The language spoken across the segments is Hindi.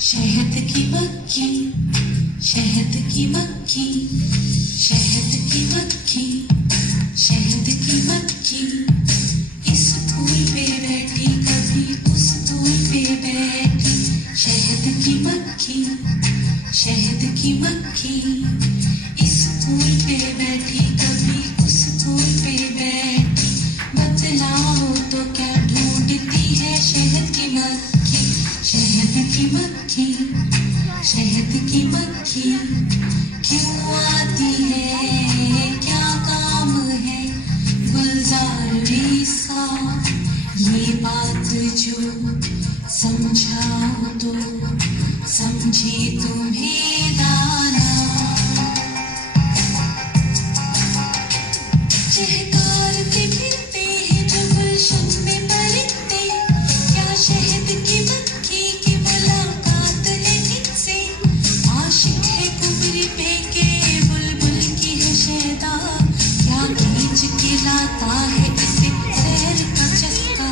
शहद की मक्खी, शहद की मक्खी, शहद की मक्खी, शहद की मक्खी, इस फूल पे बैठी कभी उस फूल पे बैठी। शहद की मक्खी, शहद की मक्खी, इस फूल पे बैठी कभी उस फूल पे बैठी। बतलाओ तो क्या ढूंढती है शहद की मक्खी, शहद की मक्खी, शहद की मक्खी, क्यों आती है, क्या काम है गुलजार सा। ये बात जो समझाओ तो समझे तुम्हें दाना। चहकारते फिरते हैं जो गुलशन में परिंदे, क्या शहद की मक्खी की मुलाकात है इनसे। आशिक है कुबरी पे के बुलबुल की है शहदा, क्या खींच के लाता है इसे सैर का चस्का।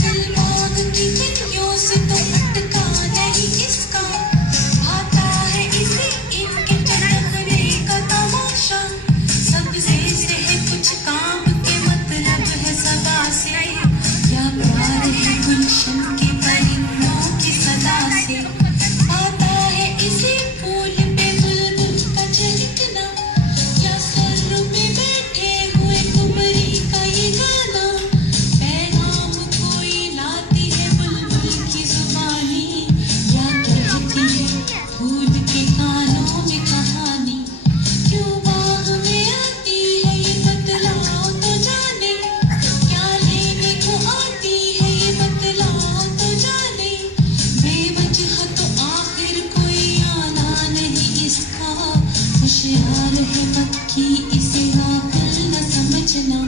दिल बाग की गलियों से तो अटका नहीं इसका, आता है इसे इनके चटकने का तमाशा। सबसे से है कुछ काम के मतलब है सदा से, या प्यार है गुलशन के परिंदों की सदा से। आता है इसे फूल पे बुलबुल का चहकना, या सर पे बैठे हुए कुबरी का ये गाना। पैगाम कोई लाती है बुलबुल की जुबानी, या कहती है फूल के कानों में कहानी। क्यों बाग में आती है ये बतलाओ तो जाने, क्या लेने को आती है ये बतलाओ तो जाने। बेवजह तो आखिर कोई आना नहीं इसका, होशियार है मक्खी इसे गाफिल न समझना।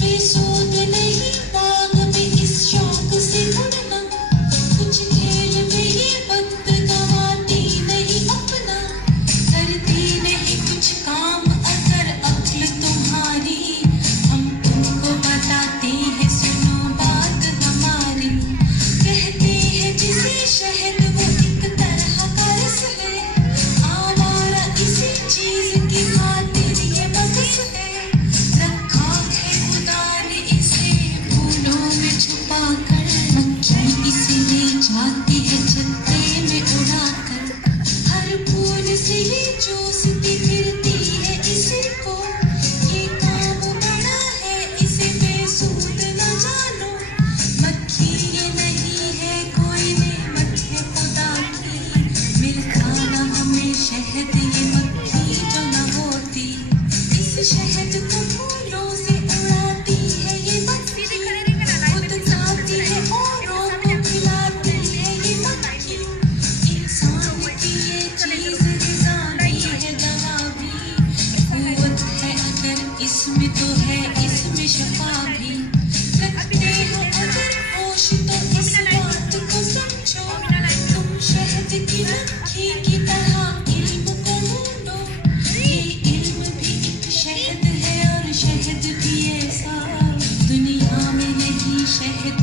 बेसूद नहीं बाग में इस शौक से उड़ना, कुछ खेल में ये वक्त गवाती नहीं अपना। करती नहीं कुछ काम अगर अक्ल तुम्हारी, हम तुमको बताते हैं सुनो बात हमारी। कहते हैं जिसे शहद वो एक तरह का रस है, आवारा इसी चीज की खातिर ये बकस है। रखा है खुदा ने इसे फूलों में छुपा कर, मक्खी इसे ले जाती है छत्ते में उड़ाकर। हर फूल से ये चूसती फिरती है इसी को, ये काम बड़ा है इसे बेसूद न जानो। मक्खी ये नहीं है कोई नेमत है खुदा की, मिलता न हमें शहद ये मक्खी जो न होती। इस शहद को फूलों से उड़ाती है ये मक्खी, खुद खाती है औरों को खिलाती है ये मक्खी। इंसान की ये चीज रिज़ानी है दवा भी, कुव्वत है अगर इसमें तो है इसमें शफा भी। रखते हो अगर होश तो इस बात को समझो, तुम शहद की मक्खी की तरह इल्म को ढूंढो। ये इल्म भी एक शहद है और शहद भी ऐसा, दुनिया में नहीं शहद